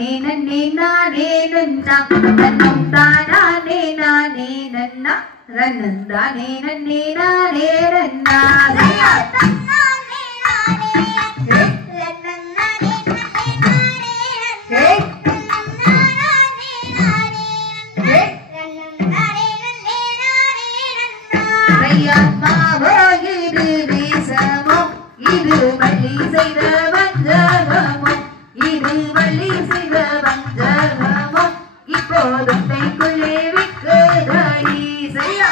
நானே நன்னே நானே நன்னா நன்னம் தானே நானே நன்னா ரன்னன் தானே நன்னே நானே நன்னா தானே நானே ரன்னன் தானே நன்னே நானே ஐயம்மாவோ இது வீசமோ இது வள்ளி செய்த வஞ்சகமோ இது வள்ளி செய்த வஞ்சகமோ இப்போதுக்குள்ளே விக்குதடி செய்யா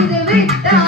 இது விட்டா